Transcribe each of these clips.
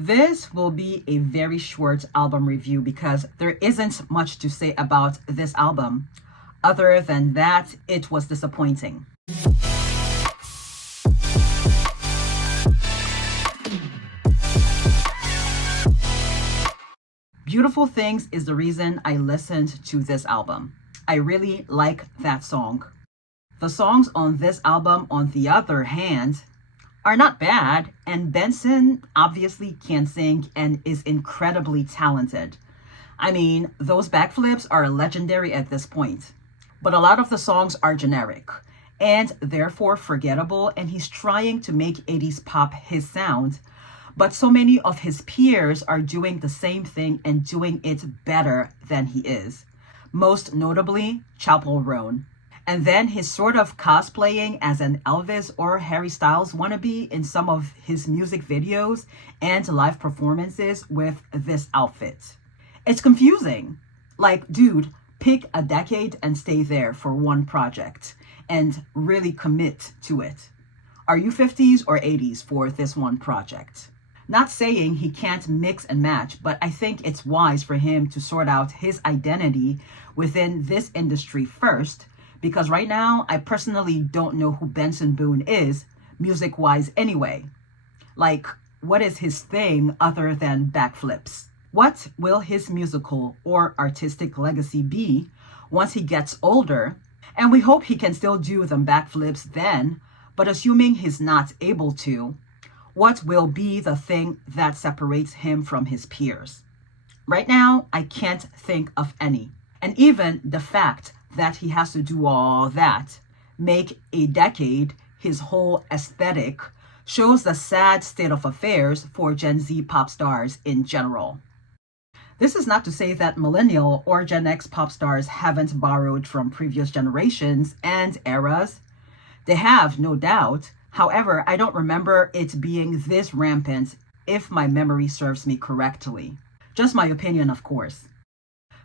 This will be a very short album review because there isn't much to say about this album. Other than that, it was disappointing. Beautiful Things is the reason I listened to this album. I really like that song. The songs on this album, on the other hand, are not bad, and Benson obviously can sing and is incredibly talented. I mean, those backflips are legendary at this point. But a lot of the songs are generic and therefore forgettable, and he's trying to make 80s pop his sound. But so many of his peers are doing the same thing and doing it better than he is. Most notably, Chappell Roan. And then his sort of cosplaying as an Elvis or Harry Styles wannabe in some of his music videos and live performances with this outfit. It's confusing. Like, dude, pick a decade and stay there for one project and really commit to it. Are you 50s or 80s for this one project? Not saying he can't mix and match, but I think it's wise for him to sort out his identity within this industry first, because right now I personally don't know who Benson Boone is, music-wise anyway. Like, what is his thing other than backflips? What will his musical or artistic legacy be once he gets older? And we hope he can still do them backflips then, but assuming he's not able to, what will be the thing that separates him from his peers? Right now, I can't think of any. And even the fact that he has to do all that, make a decade his whole aesthetic, shows the sad state of affairs for Gen Z pop stars in general. This is not to say that millennial or Gen X pop stars haven't borrowed from previous generations and eras. They have, no doubt. However, I don't remember it being this rampant, if my memory serves me correctly. Just my opinion, of course.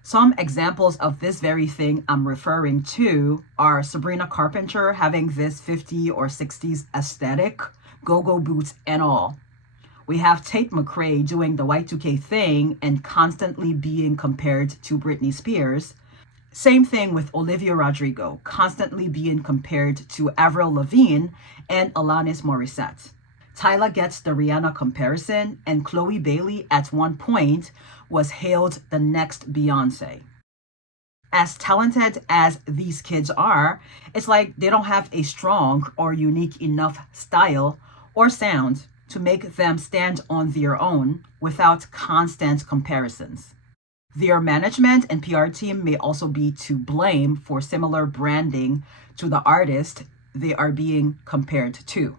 Some examples of this very thing I'm referring to are Sabrina Carpenter having this 50s or 60s aesthetic, go-go boots and all. We have Tate McRae doing the Y2K thing and constantly being compared to Britney Spears. Same thing with Olivia Rodrigo, constantly being compared to Avril Lavigne and Alanis Morissette. Tyla gets the Rihanna comparison, and Chloe Bailey at one point was hailed the next Beyonce. As talented as these kids are, it's like they don't have a strong or unique enough style or sound to make them stand on their own without constant comparisons. Their management and PR team may also be to blame for similar branding to the artist they are being compared to.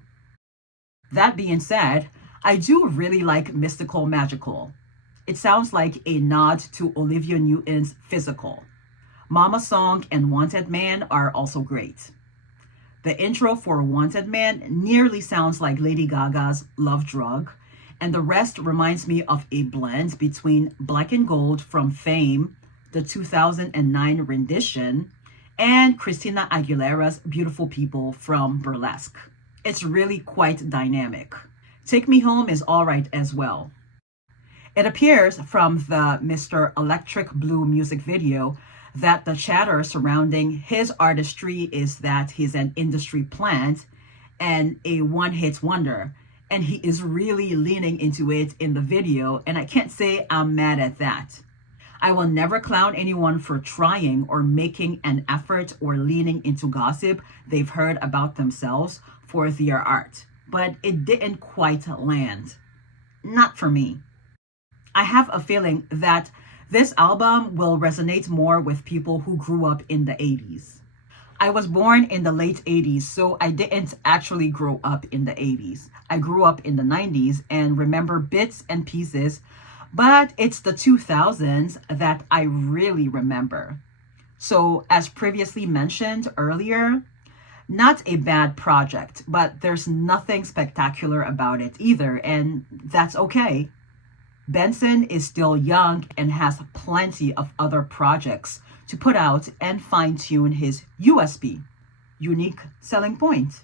That being said, I do really like Mystical Magical. It sounds like a nod to Olivia Newton's Physical. Mama Song and Wanted Man are also great. The intro for Wanted Man nearly sounds like Lady Gaga's Love Drug, and the rest reminds me of a blend between Black and Gold from Fame, the 2009 rendition, and Christina Aguilera's Beautiful People from Burlesque. It's really quite dynamic. Take Me Home is alright as well. It appears from the Mr. Electric Blue music video that the chatter surrounding his artistry is that he's an industry plant and a one-hit wonder, and he is really leaning into it in the video, and I can't say I'm mad at that. I will never clown anyone for trying or making an effort or leaning into gossip they've heard about themselves for their art, but it didn't quite land. Not for me. I have a feeling that this album will resonate more with people who grew up in the 80s. I was born in the late 80s, so I didn't actually grow up in the 80s. I grew up in the 90s and remember bits and pieces, but it's the 2000s that I really remember. So, as previously mentioned earlier, not a bad project, but there's nothing spectacular about it either, and that's okay. Benson is still young and has plenty of other projects to put out and fine-tune his USP, unique selling point.